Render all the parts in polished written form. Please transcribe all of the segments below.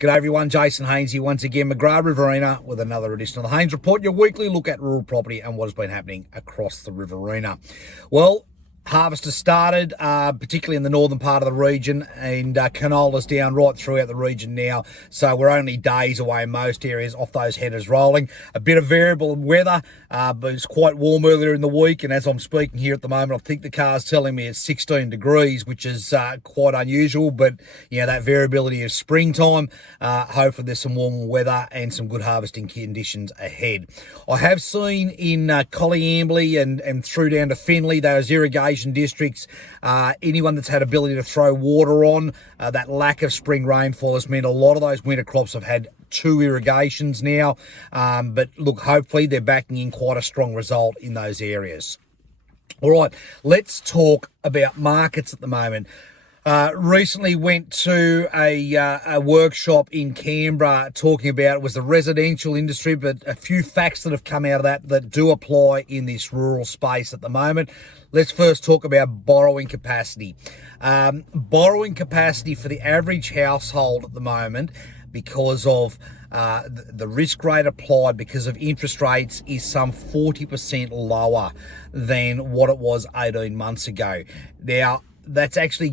G'day everyone, Jason Haines here once again, McGrath Riverina with another edition of the Haines Report, your weekly look at rural property and what has been happening across the Riverina. Well, harvest has started, particularly in the northern part of the region, and canola's down right throughout the region now. So we're only days away in most areas off those headers rolling. A bit of variable weather, but it's quite warm earlier in the week. And as I'm speaking here at the moment, I think the car's telling me it's 16 degrees, which is quite unusual. But, you know, that variability of springtime, hopefully there's some warmer weather and some good harvesting conditions ahead. I have seen in Collyambley and through down to Finley, those irrigation districts, anyone that's had ability to throw water on, that lack of spring rainfall has meant a lot of those winter crops have had 2 irrigations now. But look, hopefully they're backing in quite a strong result in those areas. All right, let's talk about markets at the moment. Recently went to a workshop in Canberra talking about it was the residential industry, but a few facts that have come out of that do apply in this rural space at the moment. Let's first talk about borrowing capacity. Borrowing capacity for the average household at the moment, because of the risk rate applied because of interest rates, is some 40% lower than what it was 18 months ago. Now, that's actually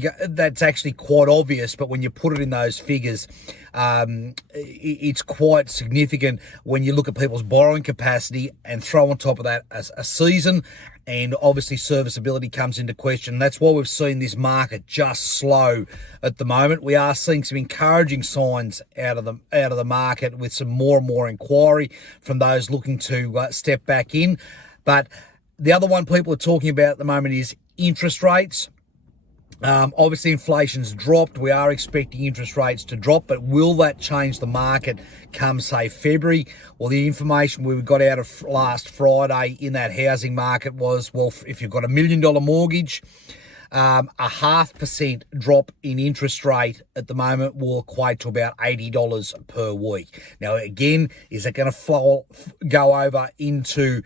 quite obvious, but when you put it in those figures, it's quite significant when you look at people's borrowing capacity and throw on top of that a season, and obviously serviceability comes into question. That's why we've seen this market just slow at the moment. We are seeing some encouraging signs out of the market with some more and more inquiry from those looking to step back in. But the other one people are talking about at the moment is interest rates. Obviously, inflation's dropped. We are expecting interest rates to drop, but will that change the market come, say, February? Well, the information we got out of last Friday in that housing market was, well, if you've got $1 million mortgage, a 0.5% drop in interest rate at the moment will equate to about $80 per week. Now, again, is it going to go over into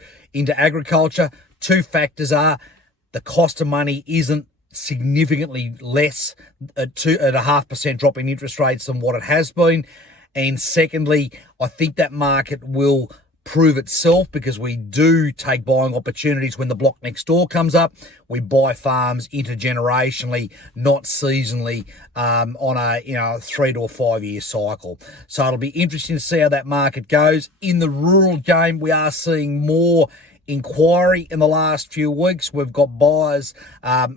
agriculture? Two factors are the cost of money isn't significantly less at a 0.5% drop in interest rates than what it has been. And secondly, I think that market will prove itself because we do take buying opportunities when the block next door comes up. We buy farms intergenerationally, not seasonally, on a 3 to 5 year cycle. So it'll be interesting to see how that market goes. In the rural game, we are seeing more inquiry in the last few weeks. We've got buyers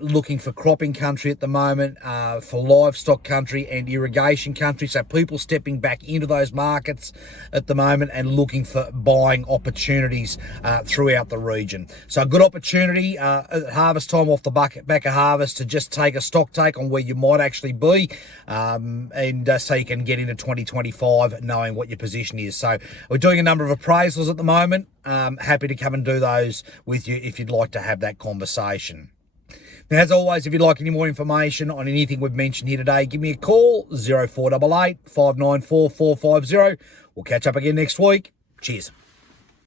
looking for cropping country at the moment, for livestock country and irrigation country. So people stepping back into those markets at the moment and looking for buying opportunities throughout the region. So a good opportunity at harvest time, off the back of harvest, to just take a stock take on where you might actually be, and so you can get into 2025 knowing what your position is. So we're doing a number of appraisals at the moment. Happy to come and do those with you if you'd like to have that conversation. Now, as always, if you'd like any more information on anything we've mentioned here today, give me a call, 0488 594 450. We'll catch up again next week. Cheers.